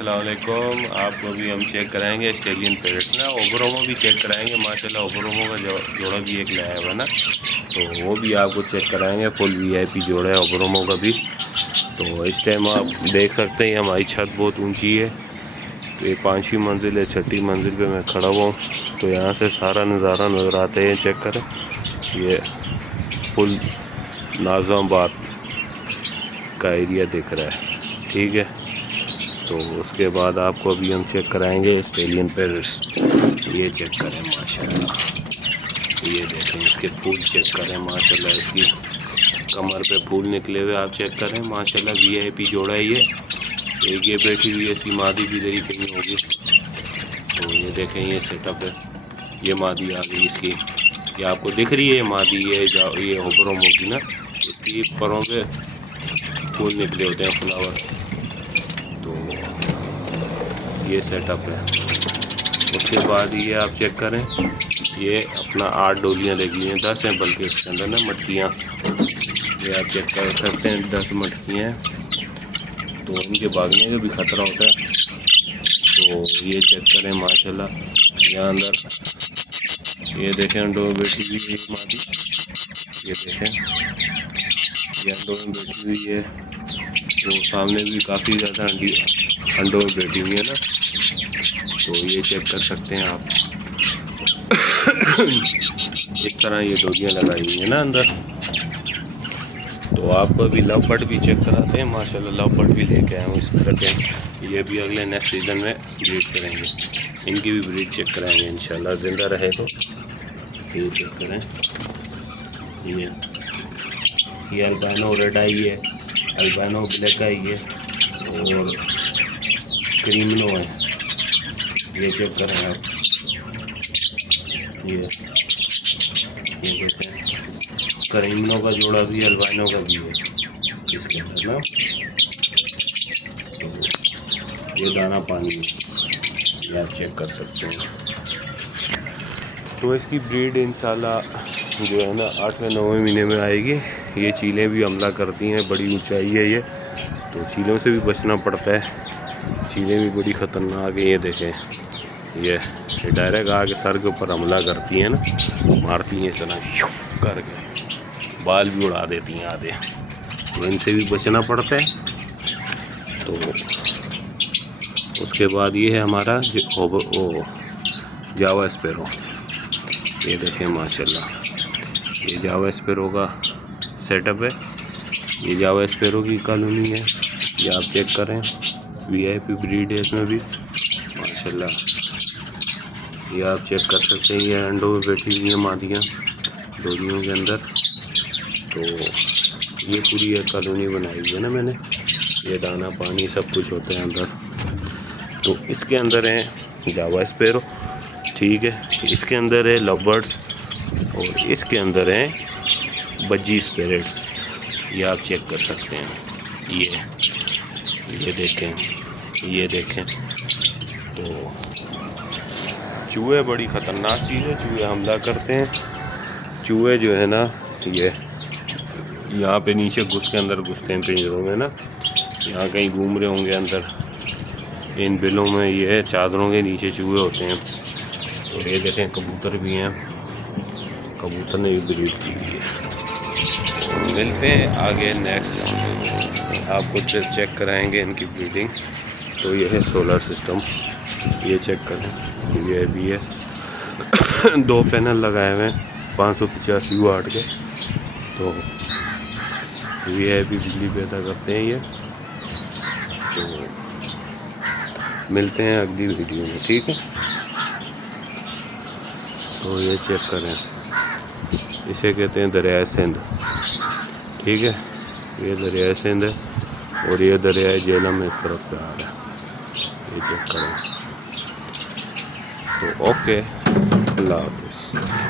अस्सलाम वालेकुम। आपको भी हम चेक कराएंगे स्टेलियन पैरेट्स ना, ओबरोमो भी चेक कराएंगे। माशाल्लाह ओबरोमो का जोड़ा भी एक लाया हुआ ना, तो वो भी आपको चेक कराएंगे। फुल वीआईपी जोड़ा है ओबरोमो का भी। तो इस टाइम आप देख सकते हैं हमारी छत बहुत ऊंची है, तो ये 5वीं मंजिल है, 6ठी मंजिल पे मैं खड़ा हुआ हूँ। तो यहाँ से सारा नज़ारा नज़र आता है। चेक करें, ये फुल नाज़ाबाद का एरिया दिख रहा है, ठीक है। तो उसके बाद आपको अभी हम चेक कराएंगे स्टेलियन पैरेट्स। ये चेक करें माशाल्लाह, ये देखें इसके फूल चेक करें माशाल्लाह, इसकी कमर पे फूल निकले हुए आप चेक करें माशाल्लाह। वीआईपी जोड़ा है ये। एक ये बैठी हुई है, इसकी मादी भी इधर ही कहीं होगी। तो ये देखें ये सेटअप है, ये मादी आ गई इसकी, ये आपको दिख रही है मादी। ये ओबरोमो होगी ना, इसकी परों पे फूल निकले होते हैं, फ्लावर। तो ये सेटअप है। उसके बाद ये आप चेक करें, ये अपना 8 डोलियाँ लगी हैं, 10 हैं बल्कि इसके अंदर ना मटकियाँ। ये आप चेक कर सकते हैं, 10 मटकियाँ हैं। तो इनके भागने का भी ख़तरा होता है। तो ये चेक करें माशाल्लाह, यहाँ अंदर ये देखें अंडों में बैठी हुई है मादी। ये देखें ये अंडों में बैठी हुई है। तो सामने भी काफ़ी ज़्यादा अंडों में बैठी हुई है ना, तो ये चेक कर सकते हैं आप। इस तरह ये डोरियाँ लगाई हुई है ना अंदर। तो आपको अभी लव बर्ड भी चेक कराते हैं माशाल्लाह। लव बर्ड भी लेके आए हूँ, इस पर रखें। ये भी अगले नेक्स्ट सीज़न में ब्रीड करेंगे, इनकी भी ब्रीड चेक कराएंगे इंशाल्लाह, ज़िंदा रहे तो। ये चेक करें, ये अल्बानो रेड आई है, अल्बानो ब्लैक आई है और क्रीमनो है। ये चेक करें आप, ये देखें क्रीमनो का जोड़ा भी, अल्बानो का भी है इसके अंदर ना। तो ये दाना पानी ये आप चेक कर सकते हैं। तो इसकी ब्रीड इंशाल्लाह जो है ना 8वें 9वें महीने में आएगी। ये चीलें भी हमला करती हैं, बड़ी ऊंचाई है ये, तो चीलों से भी बचना पड़ता है। चीलें भी बड़ी ख़तरनाक है। ये देखें, ये डायरेक्ट आके सर के ऊपर हमला करती हैं ना, मारती हैं इस तरह करके, बाल भी उड़ा देती हैं आधे। तो इनसे भी बचना पड़ता है। तो उसके बाद ये है हमारा जावा स्पैरो। ये देखें माशाल्लाह, ये जावा स्पैरो का सेटअप है। ये जावा स्पैरो की कॉलोनी है, ये आप चेक करें। वीआईपी ब्रीड है इसमें भी माशाल्लाह। ये आप चेक कर सकते हैं, ये अंडों में बैठी हुई है मादियाँ डोरियों के अंदर। तो ये पूरी एक कॉलोनी बनाई हुई है ना मैंने, ये दाना पानी सब कुछ होता है अंदर। तो इसके अंदर है जावा स्पैरो, ठीक है। इसके अंदर है लव बर्ड्स और इसके अंदर है बज्जी स्पैरेट्स। ये आप चेक कर सकते हैं। ये देखें, ये देखें। तो चूहे बड़ी ख़तरनाक चीज़ है, चूहे हमला करते हैं। चूहे जो है ना, ये यहाँ पे नीचे घुस के अंदर घुसते हैं पिंजरों में ना, यहाँ कहीं घूम रहे होंगे अंदर। इन बिलों में ये चादरों के नीचे चूहे होते हैं। तो ये देखें कबूतर भी हैं, कबूतर ने भी ब्रीड की हुई है। मिलते हैं आगे नेक्स्ट, आपको चेक कराएंगे इनकी ब्रीडिंग। तो ये है सोलर सिस्टम, ये चेक करें, ये भी है। 2 पैनल लगाए हुए हैं 550 वाट के। तो ये भी बिजली पैदा करते हैं ये। तो मिलते हैं अगली वीडियो में, ठीक है। तो ये चेक करें, इसे कहते हैं दरिया सिंध, ठीक है। ये दरिया सिंध है और ये दरिया झेलम इस तरफ से आ रहा है, ये चेक करें। तो ओके, अल्लाह हाफ़िज़।